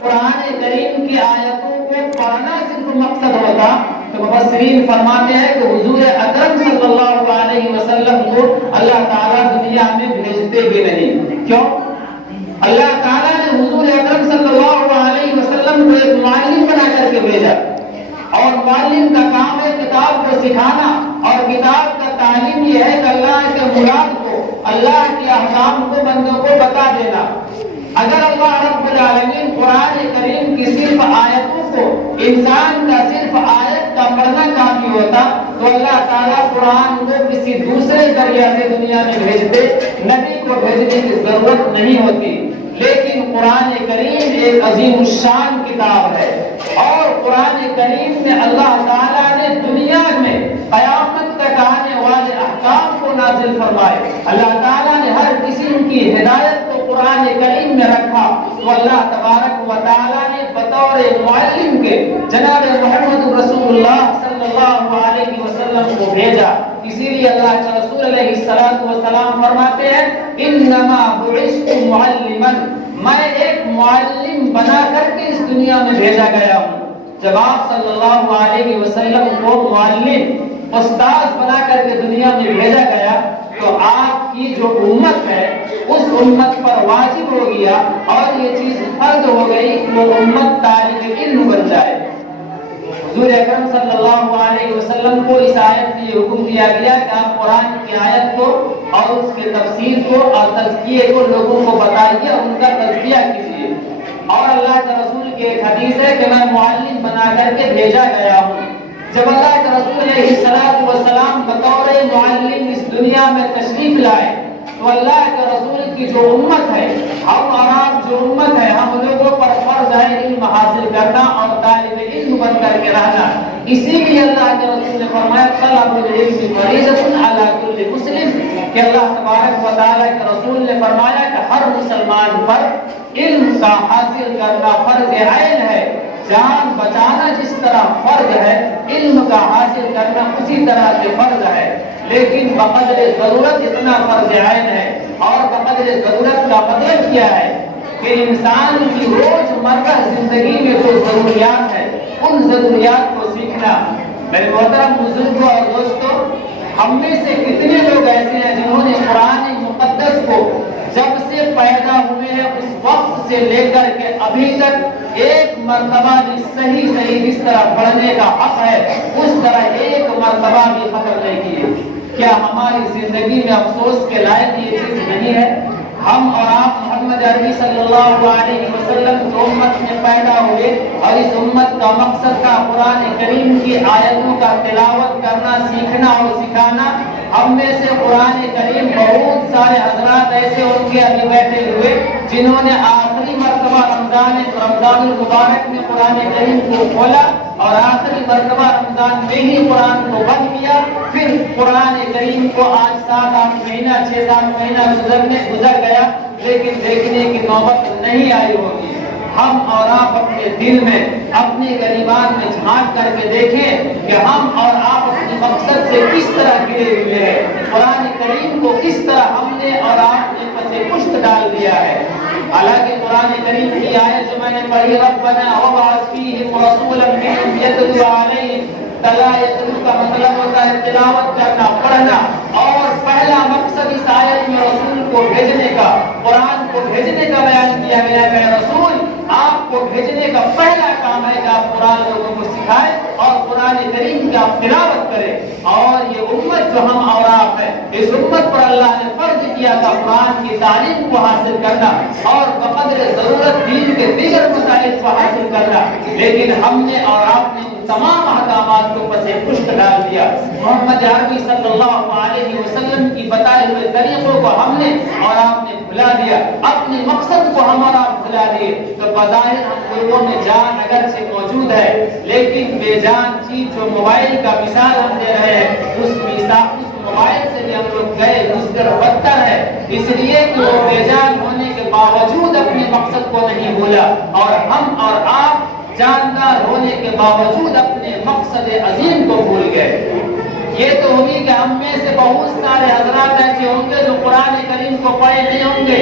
قرآن کریم کی آیتوں کو پڑھنا صرف مقصد ہوتا تو مفسرین فرماتے ہیں کہ حضور اکرم صلی اللہ علیہ وسلم کو اللہ تعالیٰ دنیا میں بھیجتے بھی نہیں. کیوں؟ اللہ تعالیٰ نے حضور اکرم صلی اللہ علیہ وسلم کو ایک معلم بنا کر کے بھیجا، اور معلم کا کام ہے کتاب کو سکھانا، اور کتاب کا تعلیم یہ ہے کہ اللہ کے مراد کو، اللہ کے احکام کو بندوں کو بتا دینا. اگر اللہ رب العالمین قرآن کریم کی صرف آیتوں کو، انسان کا صرف آیت کا پڑھنا کافی ہوتا تو اللہ تعالیٰ قرآن کو کسی دوسرے ذریعے سے دنیا میں بھیجتے، نبی کو بھیجنے کی ضرورت نہیں ہوتی. لیکن قرآن کریم ایک عظیم الشان کتاب ہے، اور قرآن کریم میں اللہ تعالیٰ نے دنیا میں قیامت تک آنے والے احکام کو نازل فرمائے. اللہ تعالیٰ نے ہر قسم کی ہدایت کو قرآن کریم میں رکھا. تو اللہ تبارک و تعالیٰ نے بطور معلم کے جناب محمد رسول اللہ صلی اللہ علیہ وسلم کو بھیجا. اسی لیے اللہ کے رسول علیہ السلام فرماتے ہیں انما بعثت معلما، میں ایک معلم بنا کر کے اس دنیا میں بھیجا گیا ہوں. جب آپ صلی اللہ علیہ وسلم کو معلم، استاذ بنا کر کے دنیا میں بھیجا گیا تو آپ کی جو امت ہے اس امت پر واجب ہو گیا اور یہ چیز فرض ہو گئی کہ وہ امت طالب علم بن جائے. حضور اکرم صلی اللہ علیہ وسلم کو اس آیت میں یہ حکم دیا گیا کہ آپ قرآن کی آیت کو اور اس کے تفسیر کو اور تزکیے کو لوگوں کو بتائیے، ان کا تزکیہ کیجیے. اور اللہ کے رسول کی ایک حدیث ہے کہ میں معلم بنا کر کے بھیجا گیا ہوں. جب اللہ کے رسول علیہ السلام بطور معلم اس دنیا میں تشریف لائے تو اللہ کے رسول کی جو امت ہے، ہم اور آپ جو امت ہے، ہم لوگوں پر فرض ہے علم حاصل کرنا اور طالب علم بن کر کے رہنا. اسی لیے اللہ کے رسول نے فرمایا طلب العلم فریضۃ علی کل مسلم، کہ اللہ تبارک و تعالیٰ کے رسول نے فرمایا کہ ہر مسلمان پر علم کا حاصل کرنا فرض عین ہے. جان بچانا جس طرح فرض ہے، علم کا حاصل کرنا اسی طرح سے فرض ہے. لیکن بقدر ضرورت اتنا فرض عین ہے. اور بقدر ضرورت کا مطلب کیا ہے کہ انسان کی روزمرہ زندگی میں جو ضروریات ہے ان ضروریات کو سیکھنا. میرے محترم بزرگوں اور دوستوں، ہم میں سے کتنے لوگ ایسے ہیں جنہوں نے قرآن مقدس کو جب سے پیدا ہوئے ہیں اس وقت سے لے کر کے ابھی تک ایک مرتبہ بھی صحیح جس طرح پڑھنے کا حق ہے اس طرح ایک مرتبہ بھی ختم نہیں کیے؟ کیا ہماری زندگی میں افسوس کے لائق یہ چیز نہیں ہے؟ ہم اور آپ محمد عربی صلی اللہ علیہ وسلم کی امت میں پیدا ہوئے اور اس امت کا مقصد کا قرآن کریم کی آیتوں کا تلاوت کرنا، سیکھنا اور سکھانا. ہم میں سے قرآن کریم بہت سارے حضرات ایسے ان کے ابھی بیٹھے ہوئے جنہوں نے آخری مرتبہ رمضان المبارک میں قرآن کریم کو کھولا اور آخری مرتبہ رمضان میں ہی قرآن کو بند کیا. پھر قرآن کریم کو آج 7-8 مہینہ 6-7 مہینہ گزر گیا لیکن دیکھنے کی نوبت نہیں آئی ہوگی. ہم اور آپ اپنے دل میں، اپنے غریبان میں جھانک کر کے دیکھیں کہ ہم اور آپ اپنے مقصد سے کس طرح گرے ہوئے ہیں. قرآن کریم کو کس طرح ہم نے اور آپ نے پسے پشت ڈال دیا ہے. حالانکہ قرآن کریم کی آیت جو میں نے پڑھی ربنا وابعث فیہم رسولا منہم یتلو علیہم، تلا یتلو کا مطلب ہوتا ہے تلاوت کرنا، پڑھنا. اور پہلا مقصد اس آیت میں رسول کو بھیجنے کا، قرآن کو بھیجنے کا بیان کیا گیا ہے. رسول آپ کو بھیجنے کا پہلا کام ہے کہ آپ قرآن لوگوں کو سکھائیں اور قرآن کریم کی آپ تلاوت کریں. اور یہ امت جو ہم اور آپ ہیں، اس امت پر اللہ نے فرض کیا تھا قرآن کی تعلیم کو حاصل کرنا اور بقدر ضرورت دین کے دیگر مسائل کو حاصل کرنا. لیکن ہم نے اور آپ نے تمام احکامات کو پسے پشت ڈال دیا. محمد عربی صلی اللہ علیہ وسلم کی بتائے ہوئے طریقوں کو ہم نے اور آپ نے بھلا دیا، اپنے مقصد کو ہم اور آپ بھلا دیے. تو بظاہر ہم لوگوں میں جان اگرچہ موجود ہے لیکن بے جان چیز جو موبائل کا مثال ہم دے رہے ہیں اس موبائل سے بھی ہم لوگ گئے گھس کر بدتر ہے. اس لیے کہ وہ بے جان ہونے کے باوجود اپنے مقصد کو نہیں بھولا اور ہم اور آپ جاندار ہونے کے باوجود اپنے مقصد عظیم کو بھول گئے. یہ تو ہوگی کہ ہم میں سے بہت سارے حضرات ایسے ہوں گے جو قرآن کریم کو پڑھے نہیں ہوں گے